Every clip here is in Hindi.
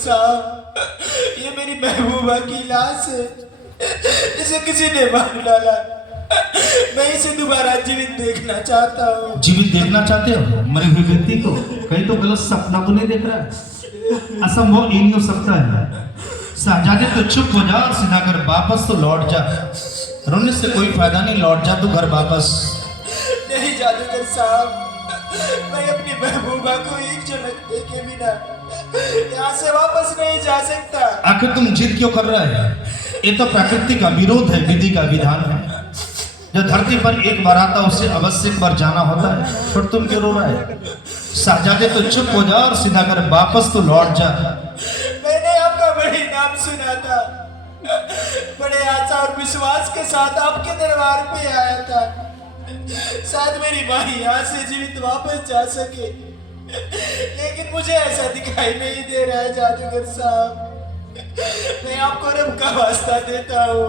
साहब, ये मेरी महबूबा की लाश है, इसे किसी ने मार डाला। मैं इसे दोबारा जीवित देखना चाहता हूँ। जीवित देखना चाहते हो मरे हुए व्यक्ति को? कहीं तो गलत सपना तो नहीं देख रहा है? असंभव ही नहीं हो सकता है। शहजादे तो चुप हो जा और सीधा घर वापस तो लौट जा। रोने से कोई फायदा नहीं, लौट जा तू घर वापस। नहीं जादूगर साहब, मैं अपनी महबूबा को एक झलक देखे बिना यहाँ से वापस नहीं जा सकता। आखिर तुम जिद क्यों कर रहा है? ये तो प्रकृति का विरोध है, विधि का विधान है। जो धरती पर एक बार आता उसे अवश्य एक बार जाना होता है, फिर तुम क्यों रो रहा है? शहजादे तो चुप हो जा और सीधा घर वापस तो लौट जा। मैंने आपका बड़ी नाम सुना था, बड़े आशा और विश्वास के साथ आपके दरबार पे आया था। शायद मेरी माँ यहाँ से जीवित वापस जा सके, लेकिन मुझे ऐसा दिखाई नहीं दे रहा है जादूगर साहब। मैं आपको रब का वास्ता देता हूँ,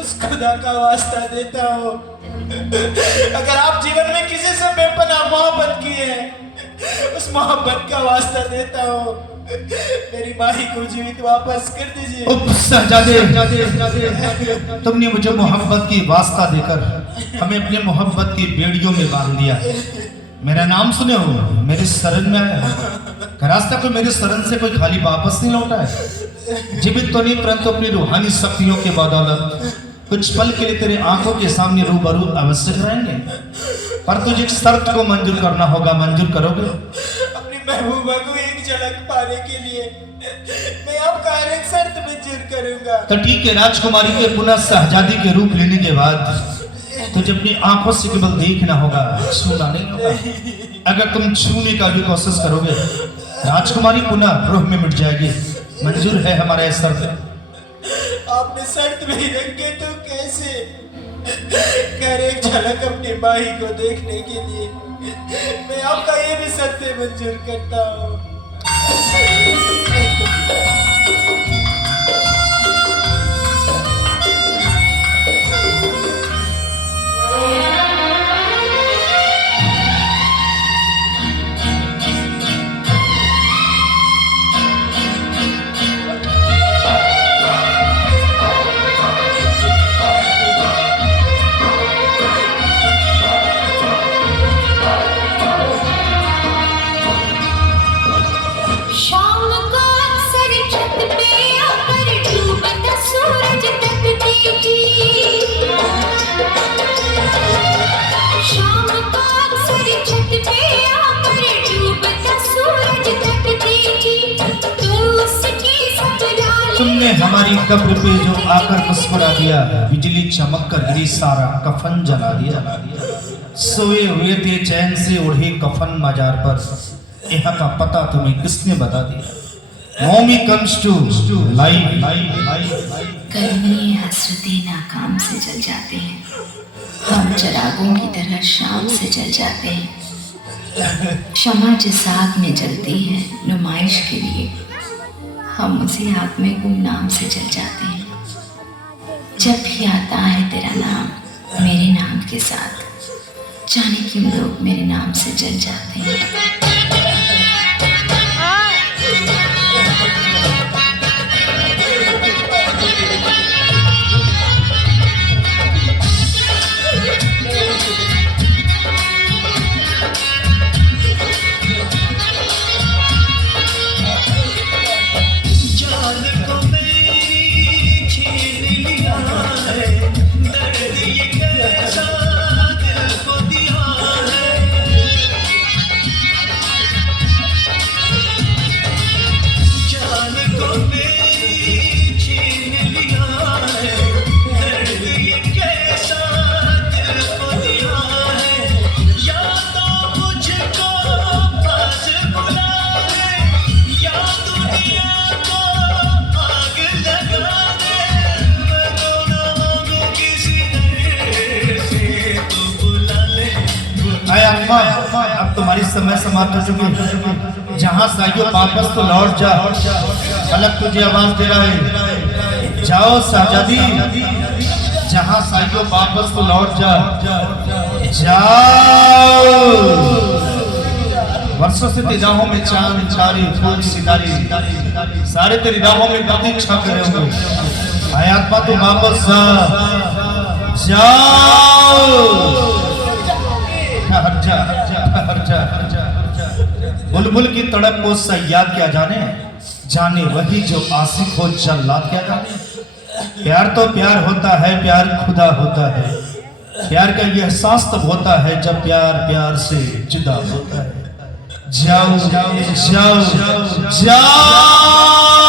उस खुदा का वास्ता देता हूँ, अगर आप जीवन में किसी से बेपनाह मोहब्बत की है, उस मोहब्बत का वास्ता देता हूँ, मेरी माही को जीवित वापस कर दीजिए। शहजादे, तुमने मुझे मोहब्बत की वास्ता देकर हमें अपने मोहब्बत की बेड़ियों में बांध दिया। मेरा नाम सुने हो, मेरे शरण में आया हो। रास्ता को मेरे शरण से कोई खाली वापस नहीं लौटा है। जीवित तो नहीं, परंतु अपनी रूहानी शक्तियों के बदौलत कुछ पल के लिए तेरे आंखों के सामने रूबरू अवश्य कराएंगे, पर तुझे एक शर्त को मंजूर करना होगा। मंजूर करोगे? अपनी महबूबा को एक झलक पाने के लिए मैं आपका हर एक शर्त मंजूर करूंगा। तो ठीक है, राजकुमारी के पुनः शहजादी के रूप लेने के बाद तुझे अपनी आंखों से केवल देखना होगा, छूना नहीं होगा। अगर तुम छूने का भी कोशिश करोगे, राजकुमारी पुनः रूह में मिट जाएगी। मंजूर है हमारा यह शर्त? आपने शर्त भी रखी तो कैसे? कर एक झलक अपनी माही को देखने के लिए मैं आपका ये भी शर्त मंजूर करता हूँ। तुमने हमारी कब्र पे जो आकर मुस्कुरा दिया, बिजली चमक कर गिरी, सारा कफन जला दिया। सोए हुए थे चैन से ओढ़े कफन मजार पर, यहाँ का पता तुम्हें किसने बता दिया? मोमी कम्स टू लाइफ। कलमी हसरतें नाकाम से जल जाते हैं, हम चिरागों की तरह शाम से जल जाते हैं। शमा जिस आग में जलती है नुमाइश के लिए, हम उसी आग में गुमनाम से जल जाते हैं। जब भी आता है तेरा नाम मेरे नाम के साथ, जाने क्यों लोग मेरे नाम से जल जाते हैं। अब तुम्हारी समय समाप्त हो चुकी है। जहाँ से आई हो वापस तो लौट जा। अलग तुझे आवाज दे रहा है, जाओ शहजादी, जहाँ से आई हो वापस तो लौट जा। जाओ वर्षों से तेरी राहों में चांद तारे फूल सितारे सारे तेरी राहों में प्रतीक्षा करे हुए। हयात पा तो वापस जाओ। हट जा। बुलबुल की तड़प को सयाद क्या जाने वही जो आशिक हो जल्लाद क्या जाने। प्यार तो प्यार होता है, प्यार खुदा होता है। प्यार का ये एहसास तब होता है जब प्यार प्यार से जुदा होता है। जाओ जाओ जाओ जाओ।